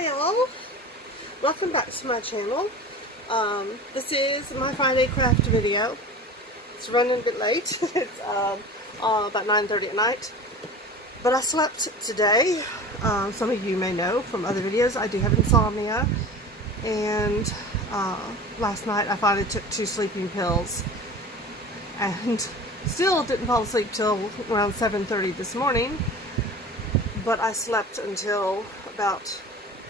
Hi all, welcome back to my channel. This is my Friday craft video. It's running a bit late. It's about 9:30 at night, but I slept today. Some of you may know from other videos I do have insomnia, and last night I finally took 2 sleeping pills and still didn't fall asleep till around 7:30 this morning, but I slept until about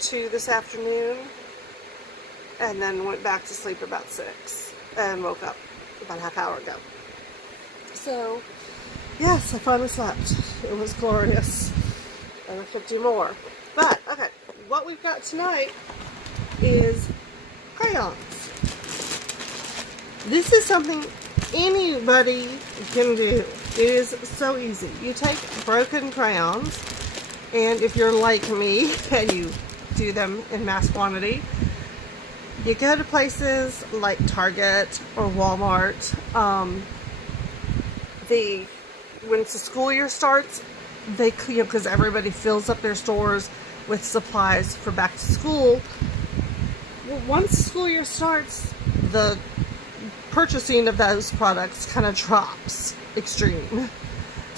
2 this afternoon and then went back to sleep about 6 and woke up about a half hour ago. So yes, I finally slept. It was glorious and I could do more. But okay, what we've got tonight is crayons. This is something anybody can do. It is so easy. You take broken crayons, and if you're like me and you do them in mass quantity, you go to places like Target or Walmart. When the school year starts, they clean, because everybody fills up their stores with supplies for back to school. Well, once the school year starts, the purchasing of those products kind of drops extreme.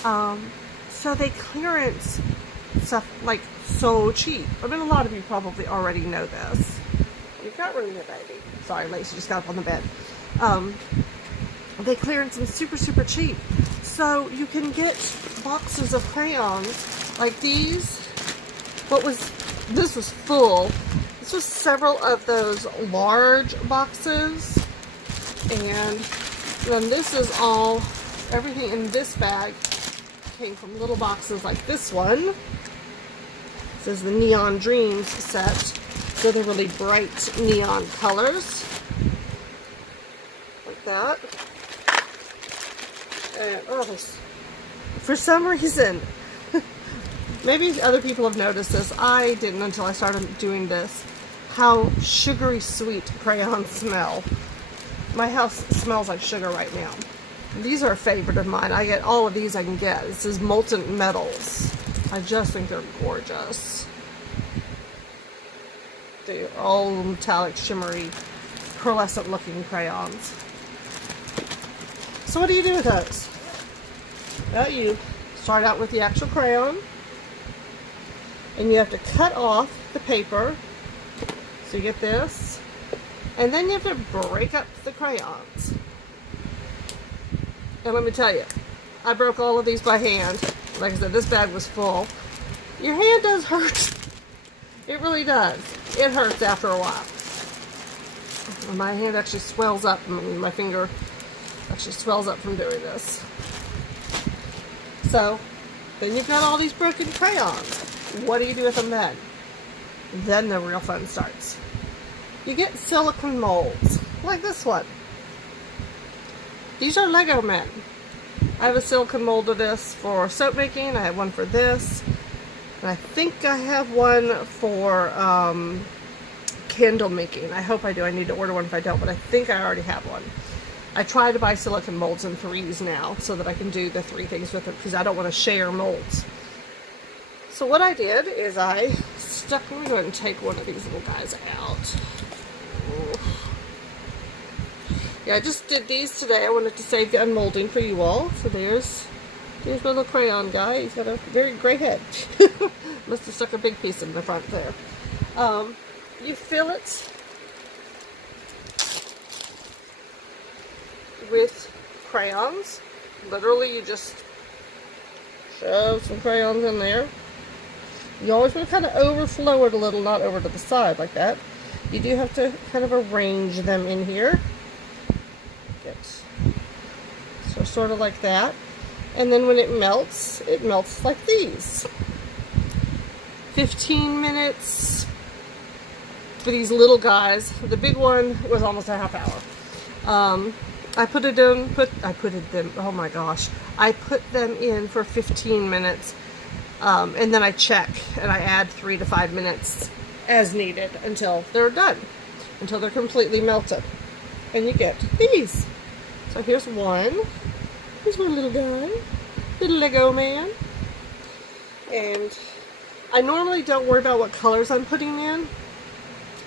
So they clearance stuff like so cheap. I mean, a lot of you probably already know this. You've got room here, baby. Sorry, Lacey just got up on the bed. They clearance them super cheap. So you can get boxes of crayons like these. This was full. This was several of those large boxes. And then this is all, everything in this bag came from little boxes like this one. This is the Neon Dreams set. So they're really bright neon colors. Like that. And for some reason, maybe other people have noticed this. I didn't until I started doing this. How sugary sweet crayons smell. My house smells like sugar right now. These are a favorite of mine. I get all of these I can get. This is Molten Metals. I just think they're gorgeous. They're all metallic, shimmery, pearlescent looking crayons. So what do you do with those? Well, you start out with the actual crayon, and you have to cut off the paper. So you get this, and then you have to break up the crayons. And let me tell you, I broke all of these by hand. Like I said, this bag was full. Your hand does hurt. It really does. It hurts after a while. My hand actually swells up. My finger actually swells up from doing this. So, then you've got all these broken crayons. What do you do with them then? Then the real fun starts. You get silicone molds, like this one. These are Lego men. I have a silicone mold of this for soap making. I have one for this. And I think I have one for candle making. I hope I do. I need to order one if I don't, but I think I already have one. I try to buy silicone molds in 3s now so that I can do the 3 things with it, because I don't want to share molds. So what I did is I stuck, let me go ahead and take one of these little guys out. Yeah, I just did these today. I wanted to save the unmolding for you all. So there's my little crayon guy. He's got a very gray head. Must have stuck a big piece in the front there. You fill it with crayons. Literally, you just shove some crayons in there. You always want to kind of overflow it a little, not over to the side like that. You do have to kind of arrange them in here. So sort of like that. And then when it melts like these. 15 minutes for these little guys. The big one was almost a half hour. I put them in for 15 minutes. And then I check and I add 3 to 5 minutes as needed until they're done. Until they're completely melted. And you get these. So here's one. Here's one little guy. Little Lego man. And I normally don't worry about what colors I'm putting in,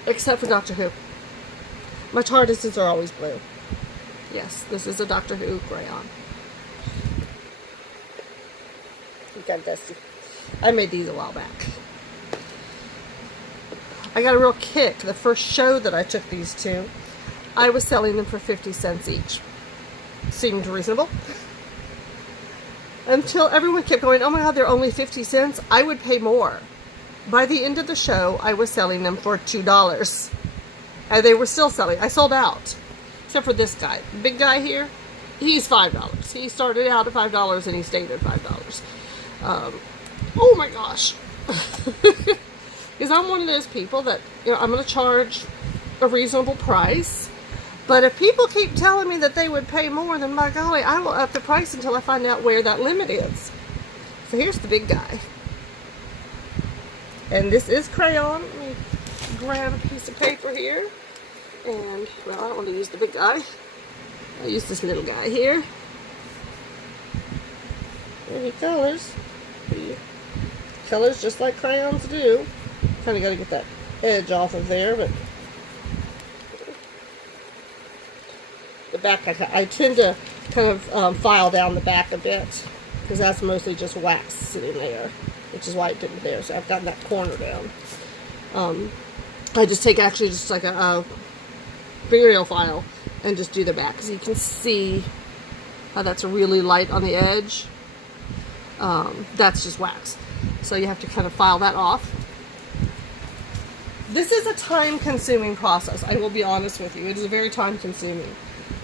except for Doctor Who. My TARDISes are always blue. Yes, this is a Doctor Who crayon. You got dusty. I made these a while back. I got a real kick. The first show that I took these to, I was selling them for 50 cents each. Seemed reasonable. Until everyone kept going, oh my god, they're only 50 cents. I would pay more. By the end of the show, I was selling them for $2. And they were still selling. I sold out. Except for this guy. The big guy here, he's $5. He started out at $5 and he stayed at $5. Oh my gosh. Because I'm one of those people that, I'm going to charge a reasonable price. But if people keep telling me that they would pay more, then by golly, I will up the price until I find out where that limit is. So here's the big guy. And this is crayon. Let me grab a piece of paper here. And, well, I don't want to use the big guy. I'll use this little guy here. Pretty colors. Pretty colors just like crayons do. Kind of got to get that edge off of there, but the back, I tend to kind of file down the back a bit because that's mostly just wax sitting there, which is why it didn't there. So I've gotten that corner down. I just take actually just like a fingernail file and just do the back because you can see how that's really light on the edge. That's just wax. So you have to kind of file that off. This is a time-consuming process. I will be honest with you. It is very time-consuming.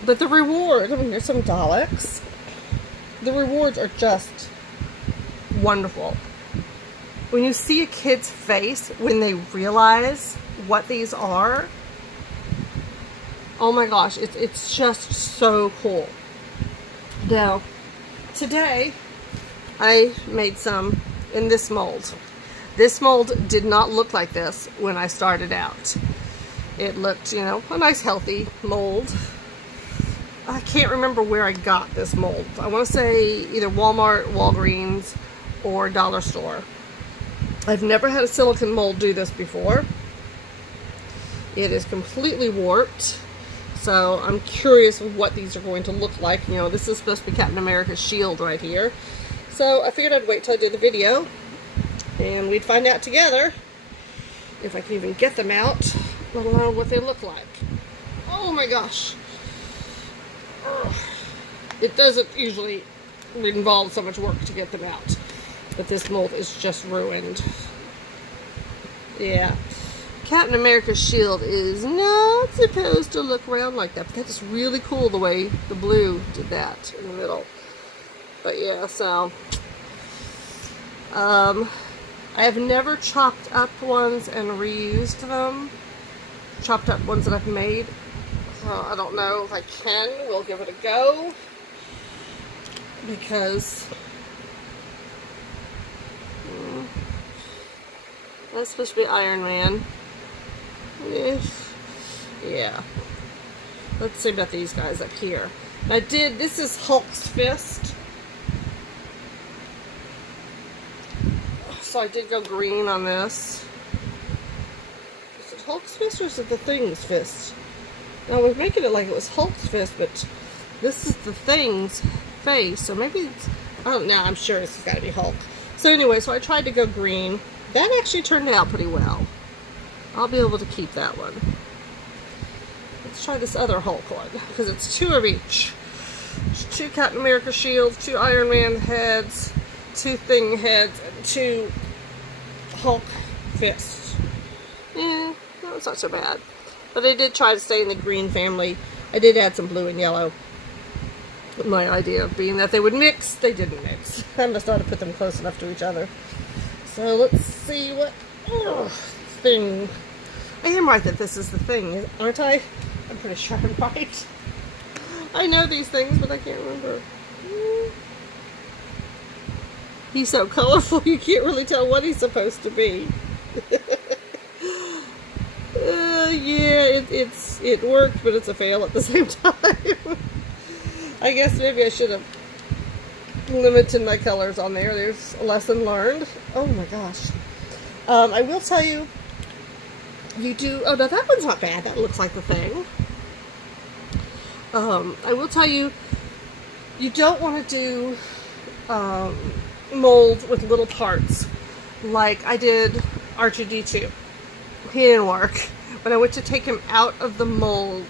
But the reward, I mean, there's some Daleks. The rewards are just wonderful. When you see a kid's face when they realize what these are, oh my gosh, it's just so cool. Now, today, I made some in this mold. This mold did not look like this when I started out. It looked, a nice healthy mold. I can't remember where I got this mold. I want to say either Walmart, Walgreens, or Dollar Store. I've never had a silicone mold do this before. It is completely warped. So I'm curious what these are going to look like. This is supposed to be Captain America's shield right here. So I figured I'd wait till I did the video and we'd find out together if I can even get them out, let alone what they look like. Oh my gosh. Ugh. It doesn't usually involve so much work to get them out, but this mold is just ruined. Yeah. Captain America's shield is not supposed to look round like that, but that is really cool the way the blue did that in the middle. But yeah, so I have never chopped up ones and reused them. Chopped up ones that I've made. So I don't know if I can. We'll give it a go. Because that's supposed to be Iron Man. Yes. Yeah. Let's see about these guys up here. This is Hulk's fist. So I did go green on this. Is it Hulk's fist or is it the Thing's fist? Now I was making it like it was Hulk's fist, but this is the Thing's face. So maybe it's, I don't know, I'm sure this has got to be Hulk. So anyway, so I tried to go green. That actually turned out pretty well. I'll be able to keep that one. Let's try this other Hulk one, because it's two of each. There's 2 Captain America shields, 2 Iron Man heads, 2 Thing heads, and 2 Hulk fists. No, it's not so bad. But I did try to stay in the green family. I did add some blue and yellow. My idea being that they would mix, they didn't mix. I must not have put them close enough to each other. So let's see what Thing. I am right that this is the Thing, aren't I? I'm pretty sure I'm right. I know these things, but I can't remember. He's so colorful, you can't really tell what he's supposed to be. Yeah, it worked, but it's a fail at the same time. I guess maybe I should have limited my colors on there. There's a lesson learned. Oh my gosh. I will tell you, you do, oh no, that one's not bad. That looks like the thing. I will tell you, you don't want to do mold with little parts like I did R2-D2. He didn't work. When I went to take him out of the mold,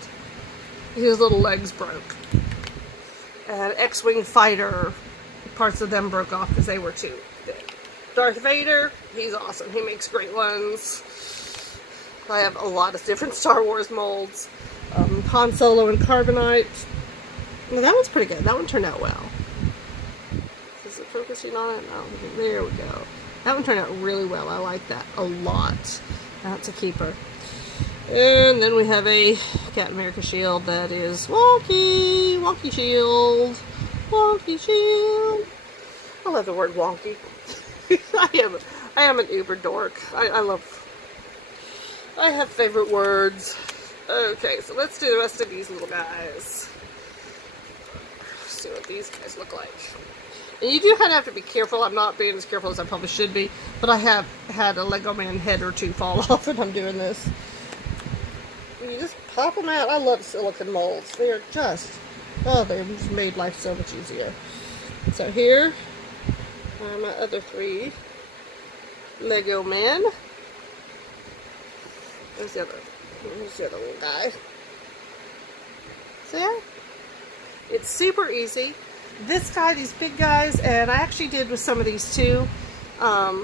his little legs broke. And X-Wing Fighter, parts of them broke off because they were too big. Darth Vader, he's awesome. He makes great ones. I have a lot of different Star Wars molds. Han Solo and Carbonite. Well, that one's pretty good. That one turned out well. Is it focusing on it? No. There we go. That one turned out really well. I like that a lot. That's a keeper. And then we have a Captain America shield that is wonky. Wonky shield. Wonky shield. I love the word wonky. I am an uber dork. I have favorite words. Okay, so let's do the rest of these little guys. See what these guys look like. And you do kind of have to be careful. I'm not being as careful as I probably should be, but I have had a Lego man head or two fall off when I'm doing this. You just pop them out. I love silicone molds. They're just, oh, they've just made life so much easier. So here are my other 3 Lego men. Here's the other little guy. See? It's super easy. This guy, these big guys, and I actually did with some of these too. I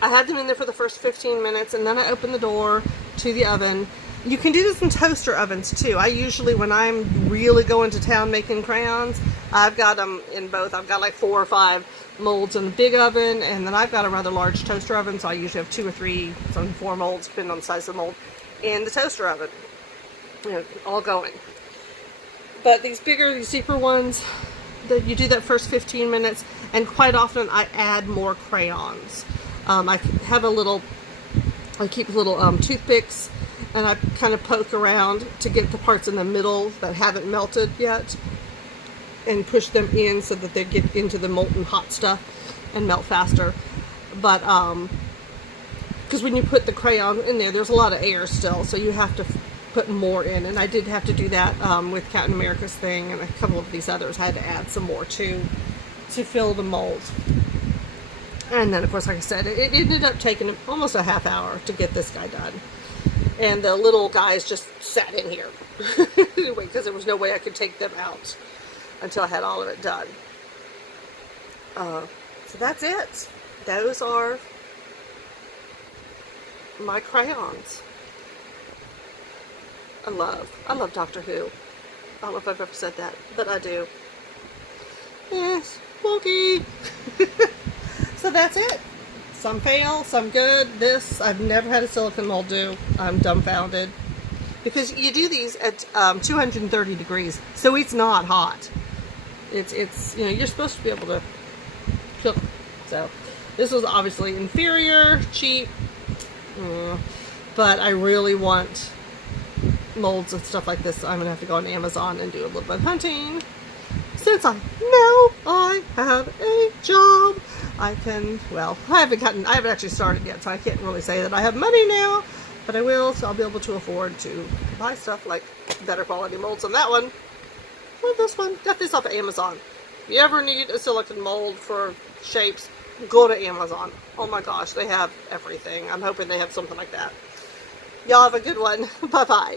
had them in there for the first 15 minutes, and then I opened the door to the oven. You can do this in toaster ovens too. I usually, when I'm really going to town making crayons, I've got them in both. I've got like 4 or 5 molds in the big oven, and then I've got a rather large toaster oven, so I usually have 2 or 3, some 4 molds, depending on the size of the mold, in the toaster oven. You know, all going. But these bigger, these deeper ones, you do that first 15 minutes, and quite often I add more crayons. I have I keep little toothpicks, and I kind of poke around to get the parts in the middle that haven't melted yet, and push them in so that they get into the molten hot stuff and melt faster. But because when you put the crayon in there, there's a lot of air still, so you have to put more in, and I did have to do that with Captain America's thing and a couple of these others. I had to add some more to fill the mold. And then, of course, like I said, it ended up taking almost a half hour to get this guy done. And the little guys just sat in here anyway, because there was no way I could take them out until I had all of it done. So that's it. Those are my crayons. I love Doctor Who. I don't know if I've ever said that, but I do. Yes, wonky. So that's it. Some fail, some good. This, I've never had a silicone mold do. I'm dumbfounded. Because you do these at 230 degrees, so it's not hot. It's you know, you're supposed to be able to cook. So this was obviously inferior, cheap, but I really want molds and stuff like this. So I'm gonna have to go on Amazon and do a little bit of hunting. Since I know I have a job, I can, well, I haven't actually started yet, so I can't really say that I have money now, but I will, so I'll be able to afford to buy stuff like better quality molds than that one. Well, this one, got this off of Amazon. If you ever need a silicone mold for shapes, go to Amazon. Oh my gosh, they have everything. I'm hoping they have something like that. Y'all have a good one. Bye-bye.